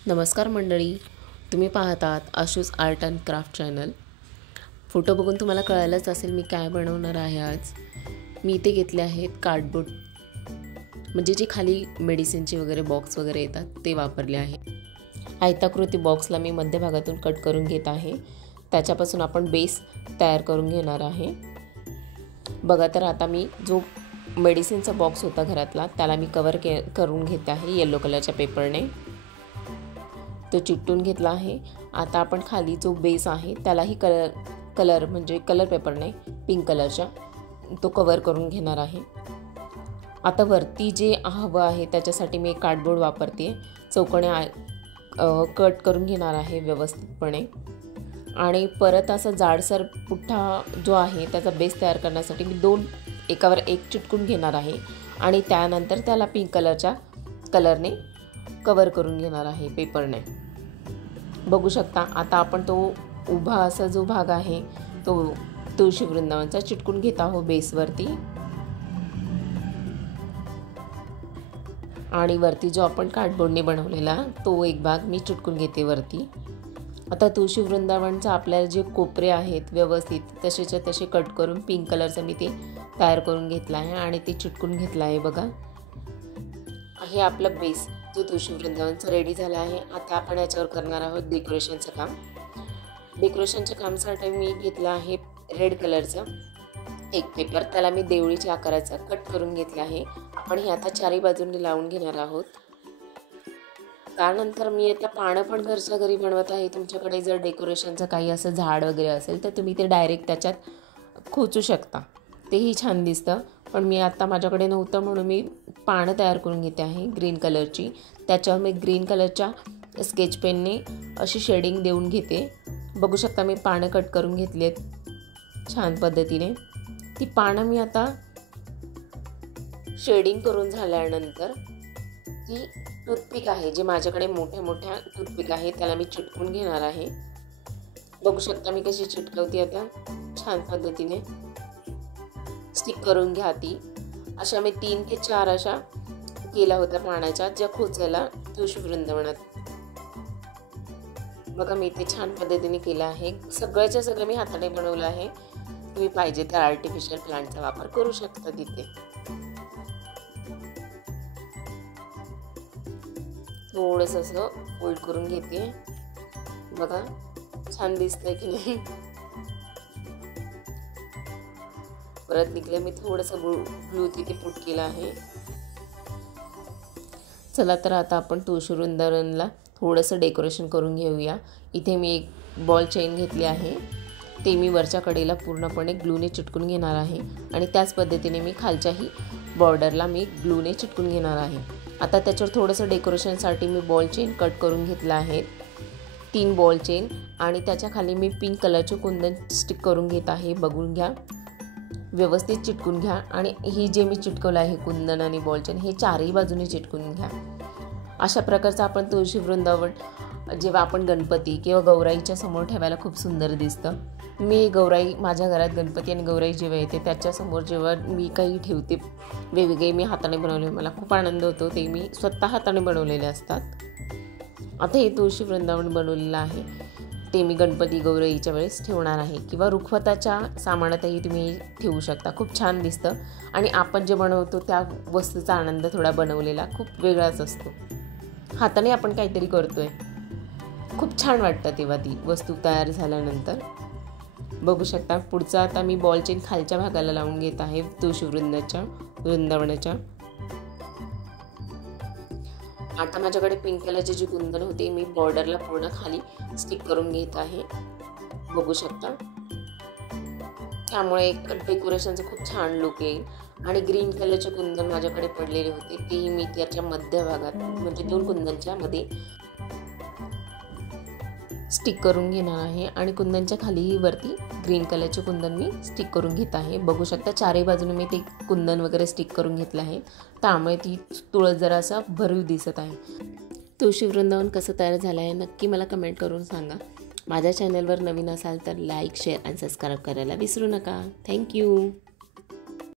नमस्कार मंडळी, तुम्ही पाहतात Ashu's art and craft channel. Photo बघून तुम्हाला कळालंच असेल मी काय बनवणार आहे आज। मी इथे घेतले आहेत कार्डबोर्ड, म्हणजे जे खाली मेडिसिनचे वगैरे बॉक्स वगैरे येतात ते वापरले आहे। आयताकृती बॉक्सला मी मध्यभागातून कट करून घेत आहे। त्याच्यापासून आपण बेस तयार करून घेणार आहे। बघा, तर आता मी जो मेडिसिनचा बॉक्स होता घरातला त्याला मी कवर करून घेत आहे येलो कलरच्या पेपरने। तो चिकटून घेतला आहे। आता आपण खाली जो बेस आहे त्यालाही कलर म्हणजे कलर पेपरने पिंक कलरचा तो कवर करून घेणार आहे। आता वरती जे हवं आहे त्याच्यासाठी मी एक कार्डबोर्ड वापरते। चौकोनी कट करून घेणार आहे व्यवस्थितपणे आणि परत असा जाडसर पुठ्ठा जो आहे त्याचा बेस तयार करण्यासाठी मी दोन एकावर एक चिटकून घेणार आहे आणि त्यानंतर त्याला पिंक कलरच्या कलरने कवर करून घेणार आहे पेपरने। बघू शकता आता आपण तो उभा असा जो भाग आहे तो तुळशी वृंदावनचा चिटकून घेत आहोत बेसवरती आणि वरती जो आपण कार्डबोर्डने बनवलेला तो एक भाग मी चिटकून घेते वरती। आता तुळशी वृंदावनचा आपल्याला जे कोपरे आहेत व्यवस्थित तसेच्या तसे कट करून पिंक कलरचं मी ते तयार करून घेतला आहे आणि ते चिटकून घेतला आहे। बघा, हे आपलं बेस जो तुळशी वृंदावनचा रेडी झाला आहे। आता आपण याच्यावर करणार आहोत डेकोरेशनचं काम। डेकोरेशनच्या कामासाठी मी घेतला आहे रेड कलरचा एक पेपर, त्याला मी देवळीच्या आकाराचा कट करून घेतला आहे। आपण हे आता चारही बाजूंनी लावून घेणार आहोत। त्यानंतर मी आता पानं पण घरच्या घरी बनवत आहे। तुमच्याकडे जर डेकोरेशनचं काही असं झाड वगैरे असेल तर तुम्ही ते डायरेक्ट त्याच्यात खोचू शकता, तेही छान दिसतं। पण मी आता माझ्याकडे नव्हतं म्हणून मी पानं तयार करून घेते आहे ग्रीन कलरची। त्याच्यावर मी ग्रीन कलरच्या स्केच पेनने अशी शेडिंग देऊन घेते। बघू शकता मी पानं कट करून घेतली आहेत छान पद्धतीने। ती पानं मी आता शेडिंग करून झाल्यानंतर ती टूथपिक आहे जे माझ्याकडे मोठ्या टूथपिक आहे त्याला मी चिटकून घेणार आहे। बघू शकता मी कशी चिटकवते आता छान पद्धतीने स्टिक करून घ्या। ती अशा मी 3 ते 4 अशा केल्या होत्या पाण्याच्या ज्या खोचायला तुळशी वृंदावनात। बघा, मी ते छान पद्धतीने केलं आहे। सगळ्याच्या सगळं मी हाताने बनवलं आहे। तुम्ही पाहिजे तर आर्टिफिशियल प्लांटचा वापर करू शकता तिथे। थोडंसं असं फोल्ड करून घेते। बघा छान दिसतंय की नाही। परत निघले मी थोडंसं ग्लू तिथे पुट केलं आहे। चला तर आता आपण तुळशी वृंदावनला थोडंसं डेकोरेशन करून घेऊया। इथे मी एक बॉल चेन घेतली आहे, ते मी वरच्या कडेला पूर्णपणे ग्लूने चिटकून घेणार आहे आणि त्याच पद्धतीने मी खालच्याही बॉर्डरला मी ग्लूने चिटकून घेणार आहे। आता त्याच्यावर थोडंसं डेकोरेशनसाठी मी बॉल चेन कट करून घेतला आहे 3 बॉल चेन आणि त्याच्या खाली मी पिंक कलरचे कुंदन स्टिक करून घेत आहे। बघून घ्या, व्यवस्थित चिटकून घ्या आणि ही जे मी चिटकवलं आहे कुंदन आणि बॉल चेन हे चारही बाजूने चिटकून घ्या। अशा प्रकारचं आपण तुळशी वृंदावन जेव्हा आपण गणपती किंवा गौराईच्या समोर ठेवायला खूप सुंदर दिसतं। मी गौराई माझ्या घरात गणपती आणि गौराई जेव्हा येते त्याच्यासमोर जेव्हा मी काही ठेवते वेगवेगळे मी हाताने बनवले, मला खूप आनंद होतो। ते मी स्वतः हाताने बनवलेले असतात। आता हे तुळशी वृंदावन बनवलेलं आहे ते मी गणपती गौराईच्या वेळेस ठेवणार आहे किंवा रुखवताच्या सामानातही तुम्ही ठेवू शकता। खूप छान दिसतं आणि आपण जे बनवतो त्या वस्तूचा आनंद थोडा बनवलेला खूप वेगळाच असतो। हाताने आपण काहीतरी करतोय, खूप छान वाटतं तेव्हा ती वस्तू तयार झाल्यानंतर। बघू शकता पुढचं आता मी बॉल चेन खालच्या भागाला लावून घेत आहे तुळशी वृंदावनाच्या। आता माझ्याकडे पिंक कलरचे जे कुंदन होते मी बॉर्डरला पूर्ण खाली स्टिक करून घेत आहे। बघू शकता, त्यामुळे एक डेकोरेशनचं खूप छान लुक येईल। आणि ग्रीन कलरचे कुंदन माझ्याकडे पडलेले होते तेही मी त्याच्या मध्यभागात म्हणजे 2 कुंदनच्या मध्ये स्टिक करून घेणार आहे आणि कुंदनच्या खालीही वरती ग्रीन कलरचे कुंदन मी स्टिक करून घेत आहे। बघू शकता चारही बाजूने मी ते कुंदन वगैरे स्टिक करून घेतलं आहे, त्यामुळे ती तुळस जरा असा भरीव दिसत आहे। तुळशी वृंदावन कसं तयार झालं आहे नक्की मला कमेंट करून सांगा। माझ्या चॅनलवर नवीन असाल तर लाईक, शेअर आणि सबस्क्राईब करायला विसरू नका। थँक्यू।